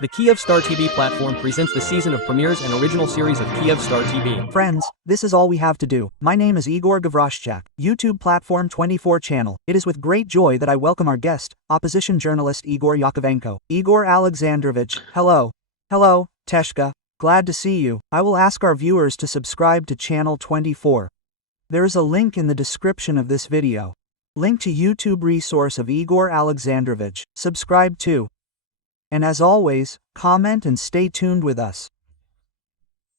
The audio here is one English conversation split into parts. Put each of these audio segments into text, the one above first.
The Kyivstar TV platform presents the season of premieres and original series of Kyivstar TV. Friends, this is all we have to do. My name is Igor Gavroshchak, YouTube Platform 24 channel. It is with great joy that I welcome our guest, opposition journalist Igor Yakovenko. Igor Alexandrovich, hello. Hello, Teshka. Glad to see you. I will ask our viewers to subscribe to channel 24. There is a link in the description of this video. Link to YouTube resource of Igor Alexandrovich. Subscribe too. And as always, comment and stay tuned with us.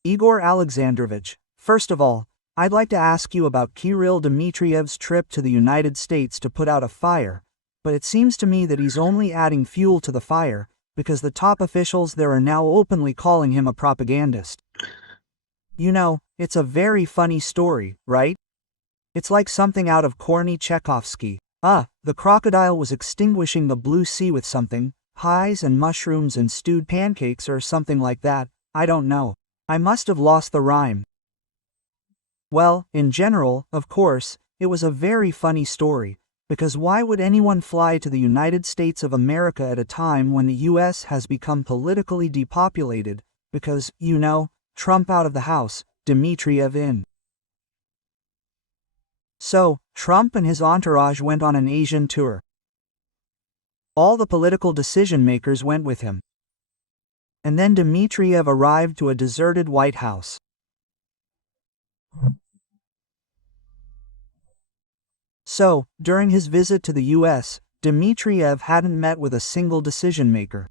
Igor Alexandrovich, first of all, I'd like to ask you about Kirill Dmitriev's trip to the United States to put out a fire, but it seems to me that he's only adding fuel to the fire, because the top officials there are now openly calling him a propagandist. You know, it's a very funny story, right? It's like something out of corny Tchaikovsky. The crocodile was extinguishing the blue sea with something, pies and mushrooms and stewed pancakes or something like that, I don't know. I must have lost the rhyme. Well, in general, of course, it was a very funny story, because why would anyone fly to the United States of America at a time when the US has become politically depopulated, because, you know, Trump out of the house, Dmitriev in. So, Trump and his entourage went on an Asian tour. All the political decision-makers went with him. And then Dmitriev arrived to a deserted White House. So, during his visit to the US, Dmitriev hadn't met with a single decision-maker.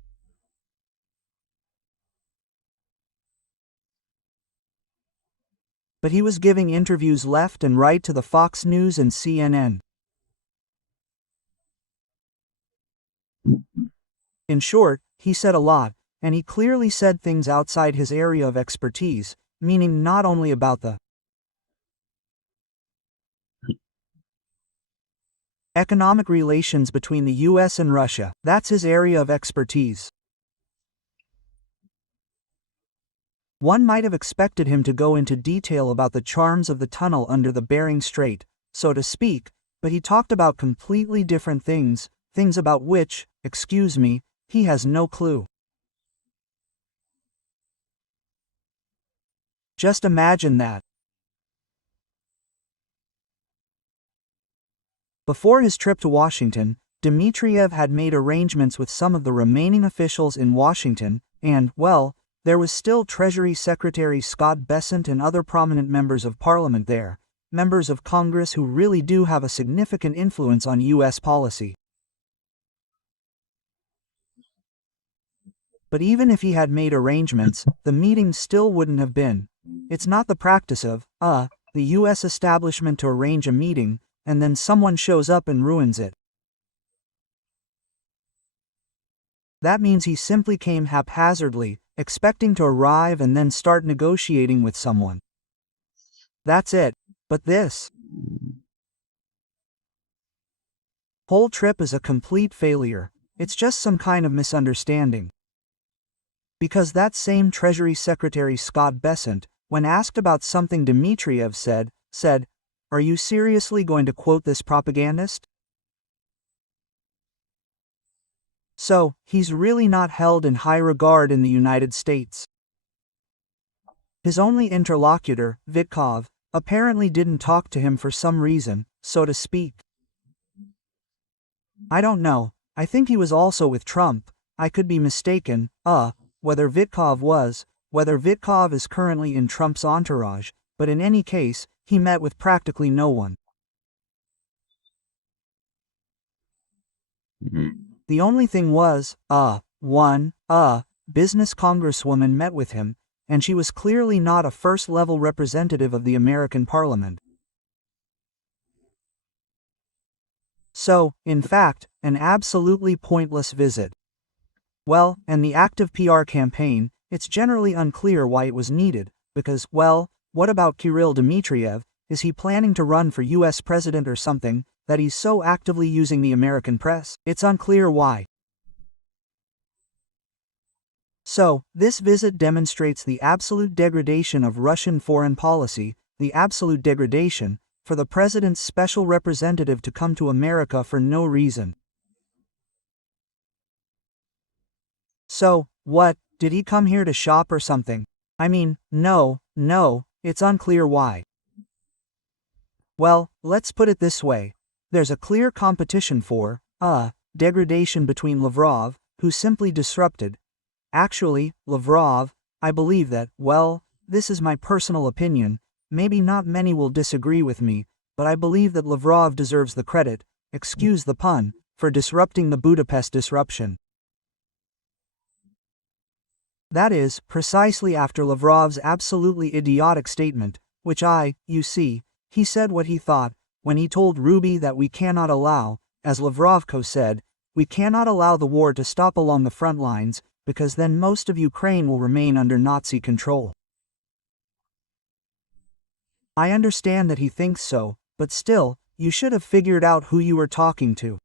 But he was giving interviews left and right to the Fox News and CNN. In short, he said a lot, and he clearly said things outside his area of expertise, meaning not only about the economic relations between the US and Russia. That's his area of expertise. One might have expected him to go into detail about the charms of the tunnel under the Bering Strait, so to speak, but he talked about completely different things, things about which, excuse me, he has no clue. Just imagine that. Before his trip to Washington, Dmitriev had made arrangements with some of the remaining officials in Washington, and, well, there was still Treasury Secretary Scott Bessent and other prominent members of Parliament there, members of Congress who really do have a significant influence on U.S. policy. But even if he had made arrangements, the meeting still wouldn't have been. It's not the practice of, the U.S. establishment to arrange a meeting, and then someone shows up and ruins it. That means he simply came haphazardly, expecting to arrive and then start negotiating with someone. That's it. But this whole trip is a complete failure. It's just some kind of misunderstanding. Because that same Treasury Secretary Scott Bessent, when asked about something Dmitriev said, "Are you seriously going to quote this propagandist?" So, he's really not held in high regard in the United States. His only interlocutor, Vitkov, apparently didn't talk to him for some reason, so to speak. I don't know, I think he was also with Trump, I could be mistaken, whether Vitkov is currently in Trump's entourage, but in any case, he met with practically no one. The only thing was, one business congresswoman met with him, and she was clearly not a first-level representative of the American Parliament. So, in fact, an absolutely pointless visit. Well, and the active PR campaign, it's generally unclear why it was needed, because, well, what about Kirill Dmitriev? Is he planning to run for US president or something, that he's so actively using the American press? It's unclear why. So, this visit demonstrates the absolute degradation of Russian foreign policy, the absolute degradation, for the president's special representative to come to America for no reason. So, What, did he come here to shop or something? I mean, no, it's unclear why. Well, let's put it this way. There's a clear competition for, degradation between Lavrov, who simply disrupted. Actually, Lavrov, I believe that, well, this is my personal opinion, maybe not many will disagree with me, but I believe that Lavrov deserves the credit, excuse the pun, for disrupting the Budapest disruption. That is, precisely after Lavrov's absolutely idiotic statement, which you see, he said what he thought, when he told Ruby that we cannot allow, as Lavrovko said, we cannot allow the war to stop along the front lines, because then most of Ukraine will remain under Nazi control. I understand that he thinks so, but still, you should have figured out who you were talking to.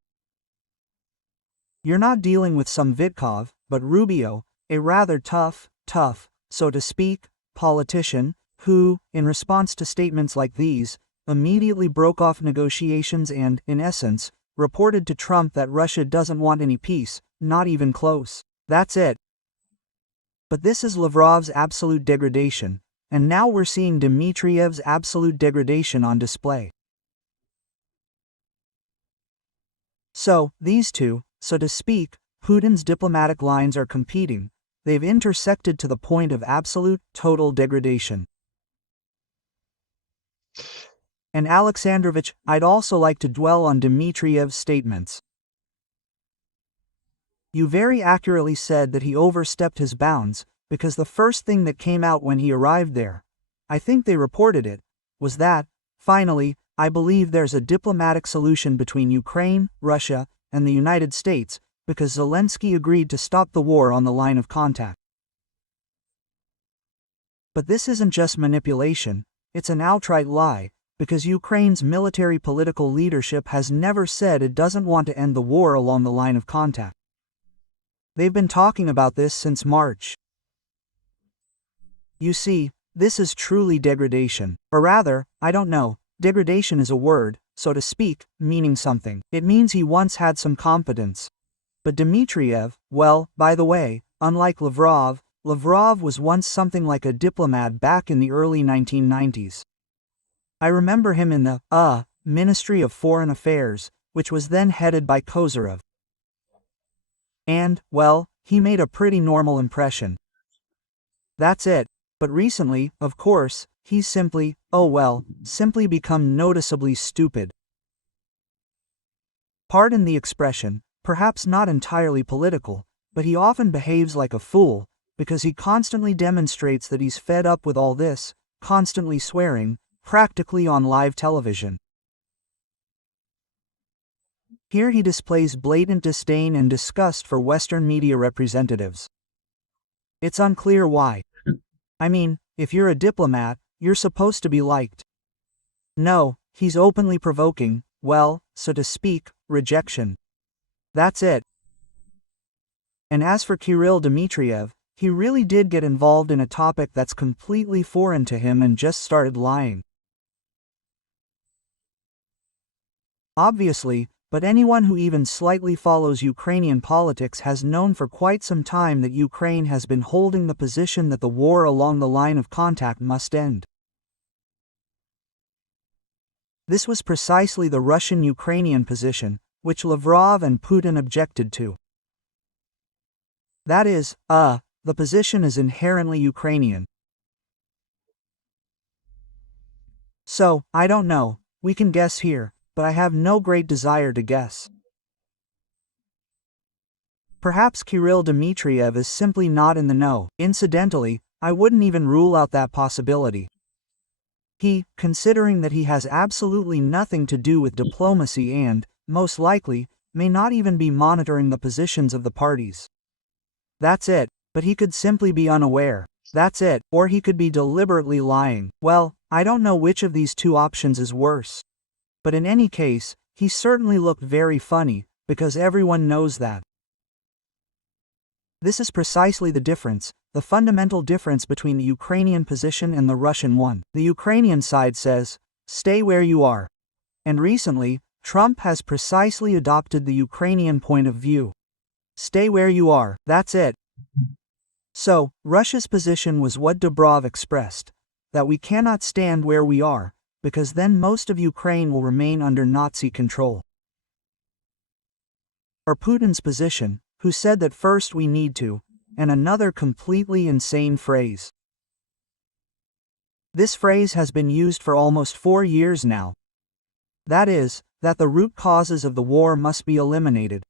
You're not dealing with some Vitkov, but Rubio, a rather tough, so to speak, politician, who, in response to statements like these, immediately broke off negotiations and, in essence, reported to Trump that Russia doesn't want any peace, not even close. That's it. But this is Lavrov's absolute degradation, and now we're seeing Dmitriev's absolute degradation on display. So, these two, so to speak, Putin's diplomatic lines are competing. They've intersected to the point of absolute, total degradation. And Alexandrovich, I'd also like to dwell on Dmitriev's statements. You very accurately said that he overstepped his bounds, because the first thing that came out when he arrived there, I think they reported it, was that, finally, I believe there's a diplomatic solution between Ukraine, Russia, and the United States, because Zelensky agreed to stop the war on the line of contact. But this isn't just manipulation, it's an outright lie, because Ukraine's military political leadership has never said it doesn't want to end the war along the line of contact. They've been talking about this since March. You see, this is truly degradation. Or rather, I don't know, degradation is a word, so to speak, meaning something. It means he once had some competence. But Dmitriev, well, by the way, unlike Lavrov, Lavrov was once something like a diplomat back in the early 1990s. I remember him in the, Ministry of Foreign Affairs, which was then headed by Kozyrev. And, well, he made a pretty normal impression. That's it. But recently, of course, he's simply become noticeably stupid. Pardon the expression, perhaps not entirely political, but he often behaves like a fool, because he constantly demonstrates that he's fed up with all this, constantly swearing, practically on live television. Here he displays blatant disdain and disgust for Western media representatives. It's unclear why. I mean, if you're a diplomat, you're supposed to be liked. No, he's openly provoking, well, so to speak, rejection. That's it. And as for Kirill Dmitriev, he really did get involved in a topic that's completely foreign to him and just started lying. Obviously, but anyone who even slightly follows Ukrainian politics has known for quite some time that Ukraine has been holding the position that the war along the line of contact must end. This was precisely the Russian-Ukrainian position, which Lavrov and Putin objected to. That is, the position is inherently Ukrainian. So, I don't know, we can guess here, but I have no great desire to guess. Perhaps Kirill Dmitriev is simply not in the know. Incidentally, I wouldn't even rule out that possibility. Considering that he has absolutely nothing to do with diplomacy and, most likely, may not even be monitoring the positions of the parties. That's it, but he could simply be unaware. That's it, or he could be deliberately lying. Well, I don't know which of these two options is worse. But in any case, he certainly looked very funny, because everyone knows that. This is precisely the difference, the fundamental difference between the Ukrainian position and the Russian one. The Ukrainian side says, stay where you are. And recently, Trump has precisely adopted the Ukrainian point of view. Stay where you are, that's it. So, Russia's position was what Dubrov expressed, that we cannot stand where we are, because then most of Ukraine will remain under Nazi control. Or Putin's position, who said that first we need to, and another completely insane phrase. This phrase has been used for almost 4 years now. That is, that the root causes of the war must be eliminated.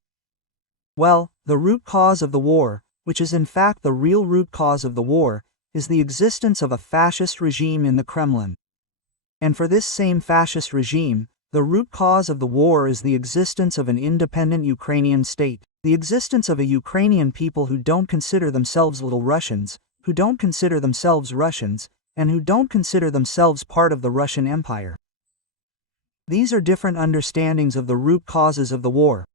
Well, the root cause of the war, which is in fact the real root cause of the war, is the existence of a fascist regime in the Kremlin. And for this same fascist regime, the root cause of the war is the existence of an independent Ukrainian state, the existence of a Ukrainian people who don't consider themselves Little Russians, who don't consider themselves Russians, and who don't consider themselves part of the Russian Empire. These are different understandings of the root causes of the war.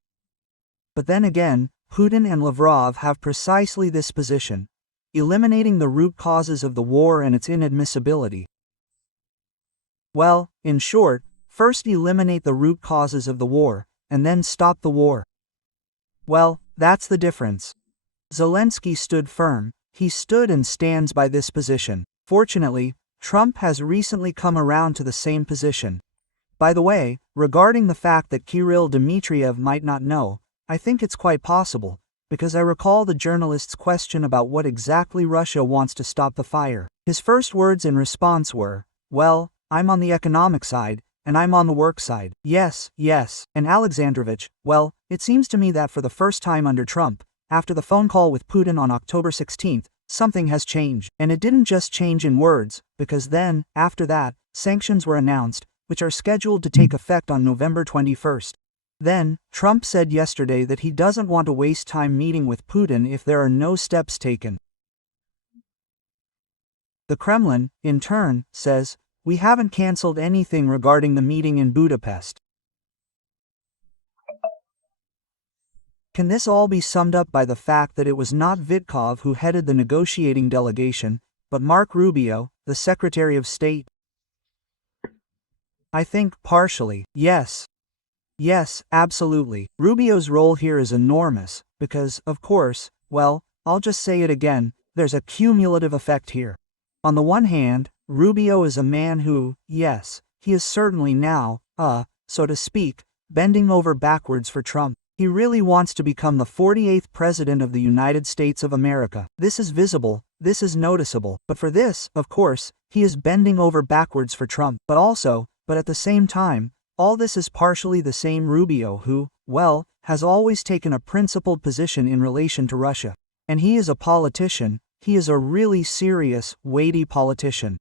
But then again, Putin and Lavrov have precisely this position, eliminating the root causes of the war and its inadmissibility. Well, in short, first eliminate the root causes of the war, and then stop the war. Well, that's the difference. Zelensky stood firm, he stood and stands by this position. Fortunately, Trump has recently come around to the same position. By the way, regarding the fact that Kirill Dmitriev might not know, I think it's quite possible, because I recall the journalist's question about what exactly Russia wants to stop the fire. His first words in response were, well, I'm on the economic side, and I'm on the work side. Yes, yes. And Alexandrovich, well, it seems to me that for the first time under Trump, after the phone call with Putin on October 16th, something has changed. And it didn't just change in words, because then, after that, sanctions were announced, which are scheduled to take effect on November 21st. Then, Trump said yesterday that he doesn't want to waste time meeting with Putin if there are no steps taken. The Kremlin, in turn, says, we haven't cancelled anything regarding the meeting in Budapest. Can this all be summed up by the fact that it was not Vitkov who headed the negotiating delegation, but Marco Rubio, the Secretary of State? I think partially, yes. Yes, absolutely. Rubio's role here is enormous, because, of course, well, I'll just say it again, there's a cumulative effect here. On the one hand, Rubio is a man who, yes, he is certainly now, so to speak, bending over backwards for Trump. He really wants to become the 48th President of the United States of America. This is visible, this is noticeable, but for this, of course, he is bending over backwards for Trump. But at the same time, all this is partially the same Rubio who, well, has always taken a principled position in relation to Russia. And he is a politician, he is a really serious, weighty politician.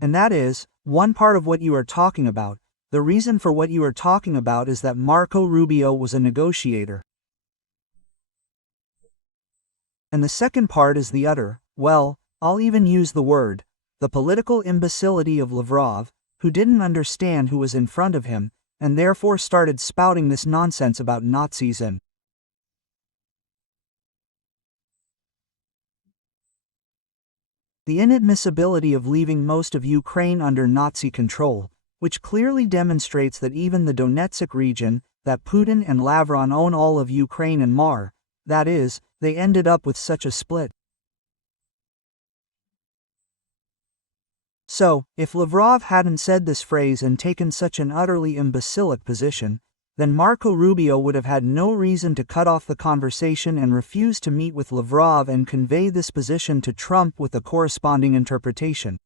And that is, one part of what you are talking about. The reason for what you are talking about is that Marco Rubio was a negotiator. And the second part is the utter, well, I'll even use the word, the political imbecility of Lavrov, who didn't understand who was in front of him, and therefore started spouting this nonsense about Nazis and the inadmissibility of leaving most of Ukraine under Nazi control, which clearly demonstrates that even the Donetsk region, that Putin and Lavrov own all of Ukraine and that is, they ended up with such a split. So, if Lavrov hadn't said this phrase and taken such an utterly imbecilic position, then Marco Rubio would have had no reason to cut off the conversation and refuse to meet with Lavrov and convey this position to Trump with a corresponding interpretation.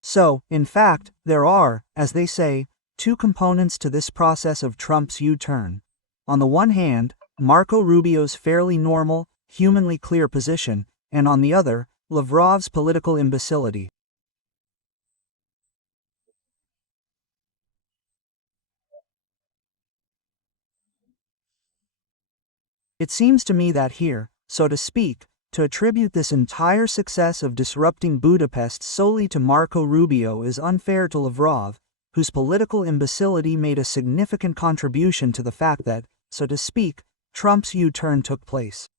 So, in fact, there are, as they say, two components to this process of Trump's U-turn. On the one hand, Marco Rubio's fairly normal, humanly clear position, and on the other, Lavrov's political imbecility. It seems to me that here, so to speak, to attribute this entire success of disrupting Budapest solely to Marco Rubio is unfair to Lavrov, whose political imbecility made a significant contribution to the fact that, so to speak, Trump's U-turn took place.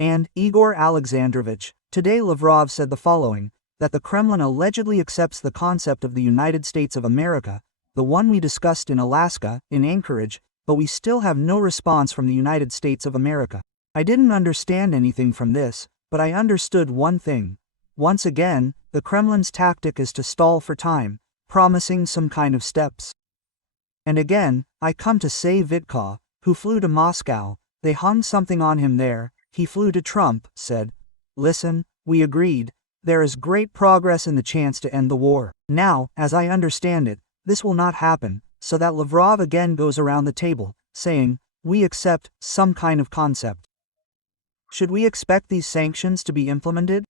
And, Igor Alexandrovich, today Lavrov said the following, that the Kremlin allegedly accepts the concept of the United States of America, the one we discussed in Alaska, in Anchorage, but we still have no response from the United States of America. I didn't understand anything from this, but I understood one thing. Once again, the Kremlin's tactic is to stall for time, promising some kind of steps. And again, I come to say Vitkov, who flew to Moscow, they hung something on him there, he flew to Trump, said, "Listen, we agreed, there is great progress in the chance to end the war. Now, as I understand it, this will not happen, so that Lavrov again goes around the table, saying, we accept some kind of concept. Should we expect these sanctions to be implemented?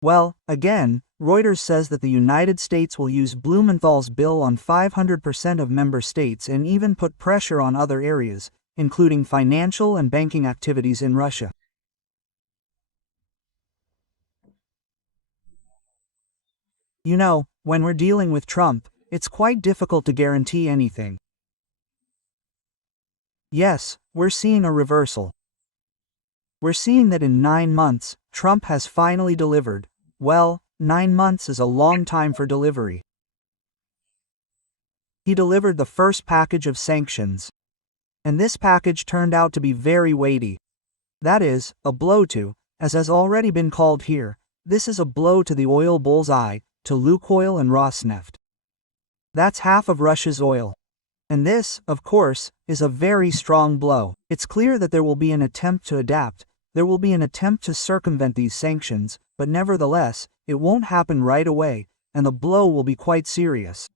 Well, again, Reuters says that the United States will use Blumenthal's bill on 500% of member states and even put pressure on other areas, including financial and banking activities in Russia. You know, when we're dealing with Trump, it's quite difficult to guarantee anything. Yes, we're seeing a reversal. We're seeing that in 9 months, Trump has finally delivered. Well, 9 months is a long time for delivery. He delivered the first package of sanctions. And this package turned out to be very weighty. That is, a blow to, as has already been called here, this is a blow to the oil bull's-eye, to Lukoil and Rosneft. That's half of Russia's oil. And this, of course, is a very strong blow. It's clear that there will be an attempt to adapt, there will be an attempt to circumvent these sanctions, but nevertheless, it won't happen right away, and the blow will be quite serious.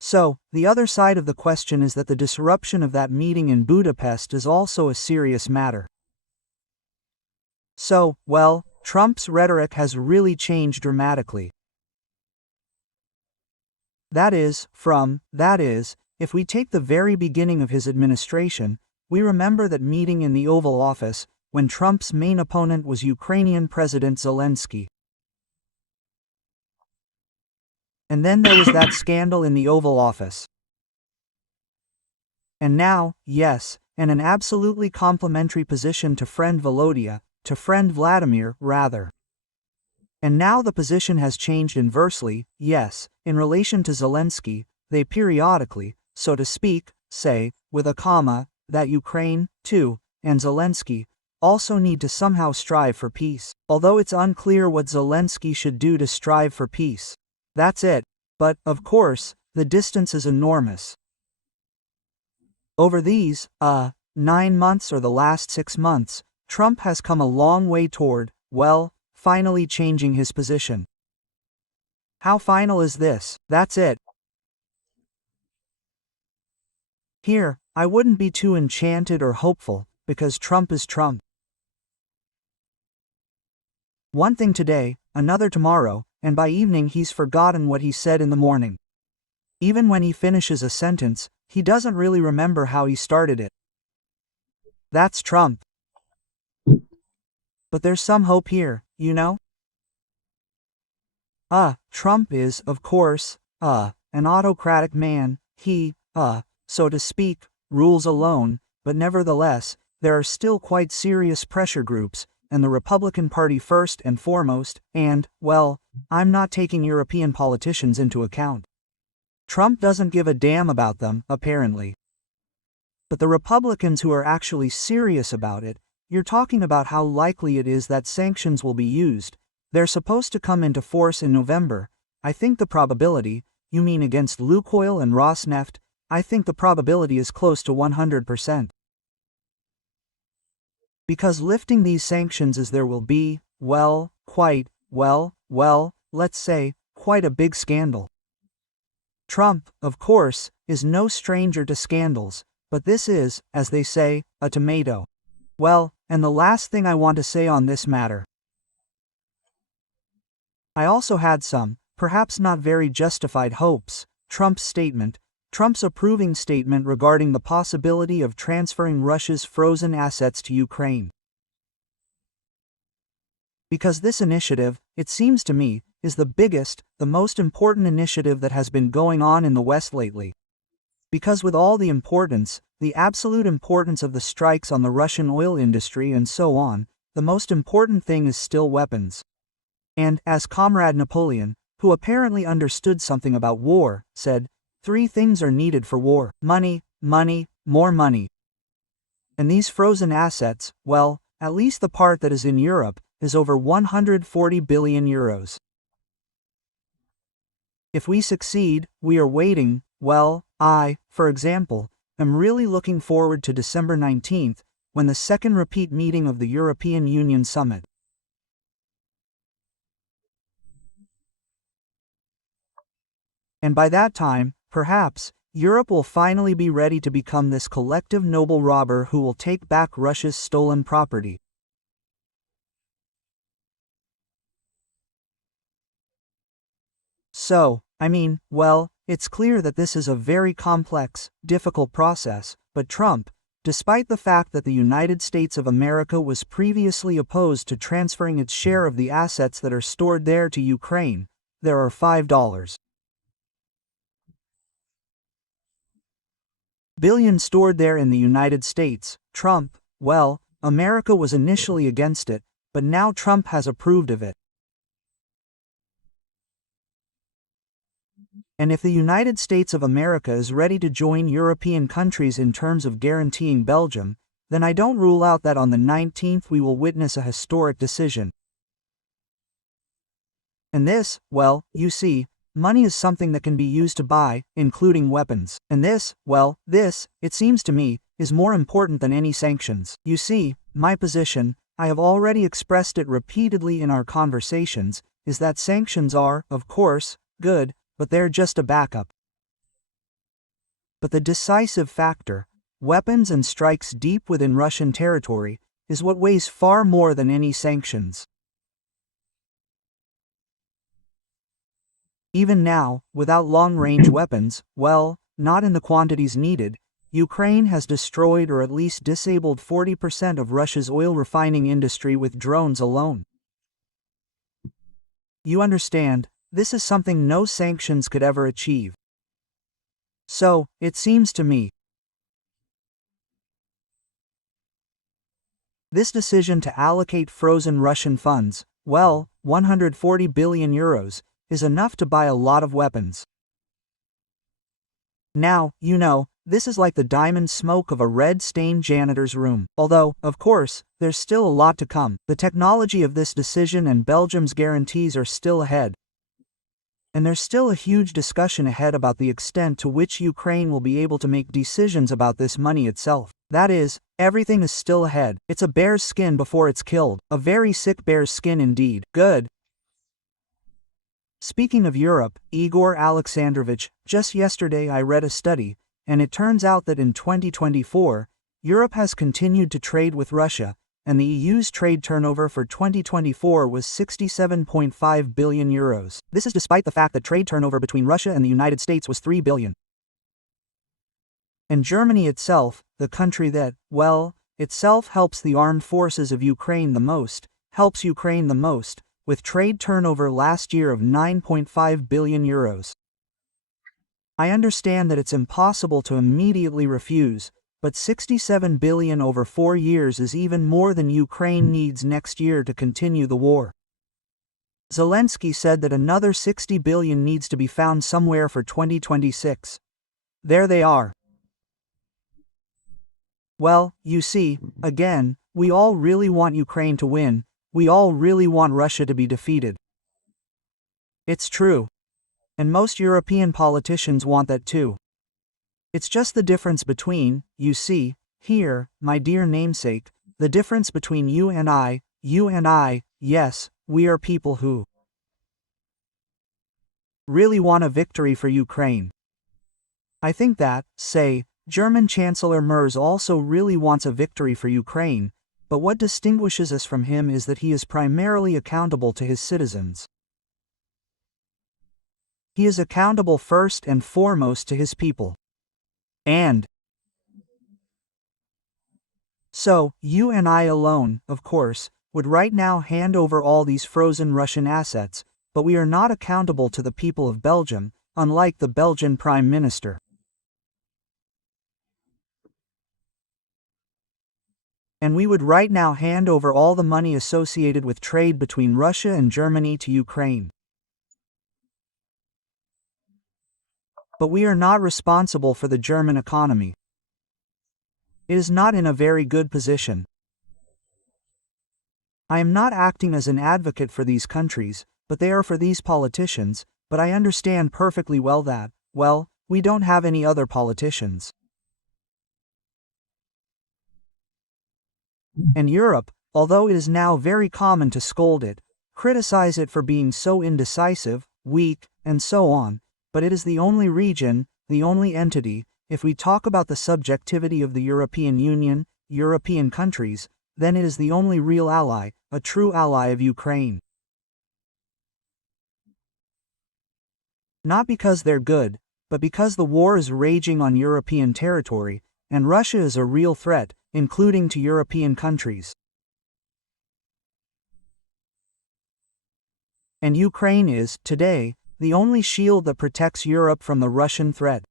So, the other side of the question is that the disruption of that meeting in Budapest is also a serious matter. So, well, Trump's rhetoric has really changed dramatically. That is, if we take the very beginning of his administration, we remember that meeting in the Oval Office, when Trump's main opponent was Ukrainian President Zelensky. And then there was that scandal in the Oval Office. And now, yes, and an absolutely complimentary position to friend Volodya, to friend Vladimir, rather. And now the position has changed inversely, yes, in relation to Zelensky, they periodically, so to speak, say, with a comma, that Ukraine, too, and Zelensky, also need to somehow strive for peace, although it's unclear what Zelensky should do to strive for peace. That's it, but, of course, the distance is enormous. Over these, 9 months or the last 6 months, Trump has come a long way toward, well, finally changing his position. How final is this? That's it. Here, I wouldn't be too enchanted or hopeful, because Trump is Trump. One thing today, another tomorrow, and by evening he's forgotten what he said in the morning. Even when he finishes a sentence, he doesn't really remember how he started it. That's Trump. But there's some hope here, you know? Trump is, of course, an autocratic man. He, so to speak, rules alone, but nevertheless, there are still quite serious pressure groups, and the Republican Party first and foremost, and, well, I'm not taking European politicians into account. Trump doesn't give a damn about them, apparently. But the Republicans who are actually serious about it, you're talking about how likely it is that sanctions will be used. They're supposed to come into force in November. I think the probability, you mean against Lukoil and Rosneft, I think the probability is close to 100%. Because lifting these sanctions as there will be, well, let's say, quite a big scandal. Trump, of course, is no stranger to scandals, but this is, as they say, a tomato. Well, and the last thing I want to say on this matter. I also had some, perhaps not very justified hopes. Trump's approving statement regarding the possibility of transferring Russia's frozen assets to Ukraine. Because this initiative, it seems to me, is the biggest, the most important initiative that has been going on in the West lately. Because with all the importance, the absolute importance of the strikes on the Russian oil industry and so on, the most important thing is still weapons. And, as Comrade Napoleon, who apparently understood something about war, said, 3 things are needed for war: money, money, more money. And these frozen assets, well, at least the part that is in Europe, is over 140 billion euros. If we succeed, we are waiting, well, I, for example, am really looking forward to December 19th, when the second repeat meeting of the European Union Summit. And by that time, perhaps, Europe will finally be ready to become this collective noble robber who will take back Russia's stolen property. So, well, it's clear that this is a very complex, difficult process, but Trump, despite the fact that the United States of America was previously opposed to transferring its share of the assets that are stored there to Ukraine, there are $5 billion stored there in the United States. Trump, well, America was initially against it, but now Trump has approved of it. And if the United States of America is ready to join European countries in terms of guaranteeing Belgium, then I don't rule out that on the 19th we will witness a historic decision. And this, well, you see, money is something that can be used to buy, including weapons. And this, well, this, it seems to me, is more important than any sanctions. You see, my position, I have already expressed it repeatedly in our conversations, is that sanctions are, of course, good, but they're just a backup. But the decisive factor, weapons and strikes deep within Russian territory, is what weighs far more than any sanctions. Even now, without long-range weapons, well, not in the quantities needed, Ukraine has destroyed or at least disabled 40% of Russia's oil refining industry with drones alone. You understand, this is something no sanctions could ever achieve. So, it seems to me, this decision to allocate frozen Russian funds, well, 140 billion euros, is enough to buy a lot of weapons. Now, you know, this is like the diamond smoke of a red-stained janitor's room. Although, of course, there's still a lot to come. The technology of this decision and Belgium's guarantees are still ahead. And there's still a huge discussion ahead about the extent to which Ukraine will be able to make decisions about this money itself. That is, everything is still ahead. It's a bear's skin before it's killed. A very sick bear's skin indeed. Good. Speaking of Europe, Igor Alexandrovich, just yesterday I read a study, and it turns out that in 2024, Europe has continued to trade with Russia, and the EU's trade turnover for 2024 was 67.5 billion euros. This is despite the fact that trade turnover between Russia and the United States was 3 billion. And Germany itself, the country that, well, itself helps the armed forces of Ukraine the most, helps Ukraine the most, with trade turnover last year of 9.5 billion euros. I understand that it's impossible to immediately refuse, but 67 billion over 4 years is even more than Ukraine needs next year to continue the war. Zelensky said that another 60 billion needs to be found somewhere for 2026. There they are. Well, you see, again, we all really want Ukraine to win, we all really want Russia to be defeated. It's true. And most European politicians want that too. It's just the difference between, you see, here, my dear namesake, the difference between you and I, yes, we are people who really want a victory for Ukraine. I think that, say, German Chancellor Merz also really wants a victory for Ukraine, but what distinguishes us from him is that he is primarily accountable to his citizens. He is accountable first and foremost to his people. And so, you and I alone, of course, would right now hand over all these frozen Russian assets, but we are not accountable to the people of Belgium, unlike the Belgian Prime Minister. And we would right now hand over all the money associated with trade between Russia and Germany to Ukraine. But we are not responsible for the German economy. It is not in a very good position. I am not acting as an advocate for these countries, but they are for these politicians, but I understand perfectly well that, well, we don't have any other politicians. And Europe, although it is now very common to scold it, criticize it for being so indecisive, weak, and so on, but it is the only region, the only entity, if we talk about the subjectivity of the European Union, European countries, then it is the only real ally, a true ally of Ukraine. Not because they're good, but because the war is raging on European territory, and Russia is a real threat, including to European countries. And Ukraine is, today, the only shield that protects Europe from the Russian threat.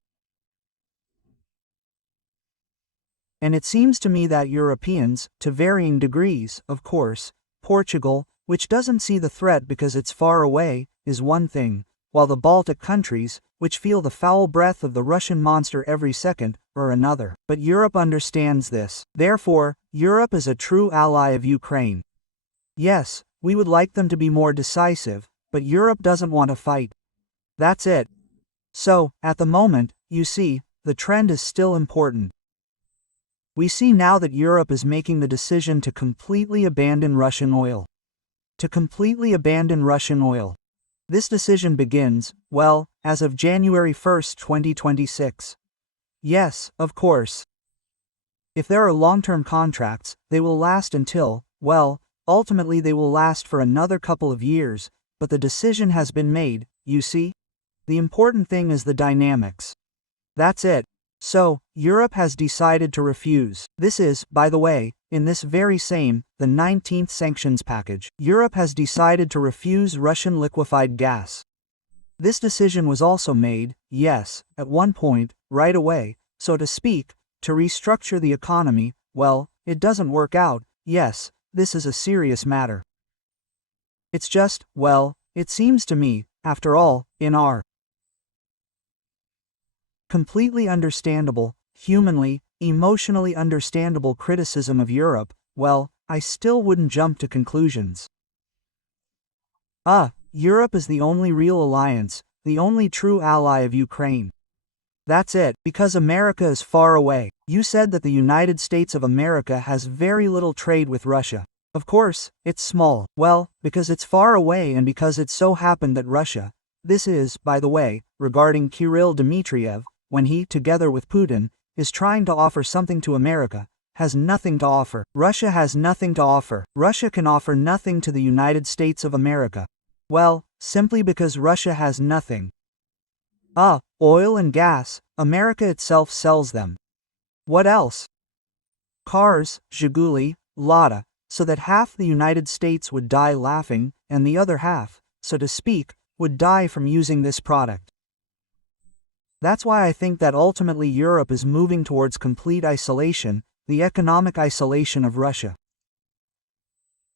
And it seems to me that Europeans, to varying degrees, of course, Portugal, which doesn't see the threat because it's far away, is one thing, while the Baltic countries, which feel the foul breath of the Russian monster every second, are another. But Europe understands this. Therefore, Europe is a true ally of Ukraine. Yes, we would like them to be more decisive, but Europe doesn't want to fight. That's it. So, at the moment, you see, the trend is still important. We see now that Europe is making the decision to completely abandon Russian oil. To completely abandon Russian oil. This decision begins, well, as of January 1, 2026. Yes, of course. If there are long-term contracts, they will last until, well, ultimately they will last for another couple of years, but the decision has been made, you see? The important thing is the dynamics. That's it. So, Europe has decided to refuse. This is, by the way, in this very same, the 19th sanctions package. Europe has decided to refuse Russian liquefied gas. This decision was also made, yes, at one point, right away, so to speak, to restructure the economy. Well, it doesn't work out, yes, this is a serious matter. It's just, well, it seems to me, after all, in our completely understandable, humanly, emotionally understandable criticism of Europe, well, I still wouldn't jump to conclusions. Europe is the only real alliance, the only true ally of Ukraine. That's it, because America is far away. You said that the United States of America has very little trade with Russia. Of course, it's small. Well, because it's far away and because it so happened that Russia, this is, by the way, regarding Kirill Dmitriev, when he, together with Putin, is trying to offer something to America, has nothing to offer. Russia has nothing to offer. Russia can offer nothing to the United States of America. Well, simply because Russia has nothing. Oil and gas, America itself sells them. What else? Cars, Zhiguli, Lada, so that half the United States would die laughing, and the other half, so to speak, would die from using this product. That's why I think that ultimately Europe is moving towards complete isolation, the economic isolation of Russia.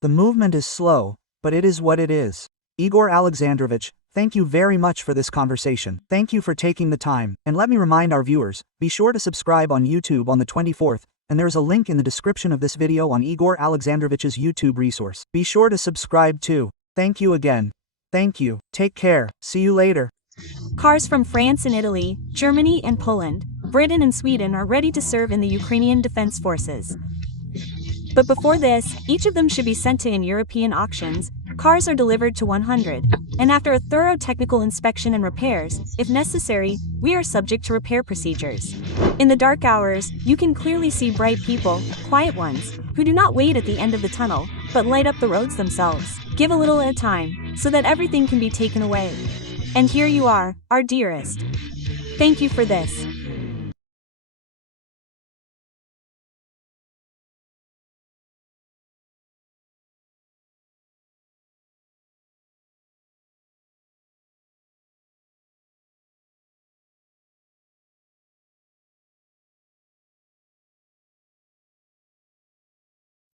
The movement is slow, but it is what it is. Igor Alexandrovich, thank you very much for this conversation. Thank you for taking the time, and let me remind our viewers, be sure to subscribe on YouTube on the 24th, and there is a link in the description of this video on Igor Alexandrovich's YouTube resource. Be sure to subscribe too. Thank you again. Thank you. Take care. See you later. Cars from France and Italy, Germany and Poland, Britain and Sweden are ready to serve in the Ukrainian Defense Forces. But before this, each of them should be sent to in European auctions. Cars are delivered to 100, and after a thorough technical inspection and repairs, if necessary, we are subject to repair procedures. In the dark hours, you can clearly see bright people, quiet ones, who do not wait at the end of the tunnel, but light up the roads themselves. Give a little at a time, so that everything can be taken away. And here you are, our dearest. Thank you for this.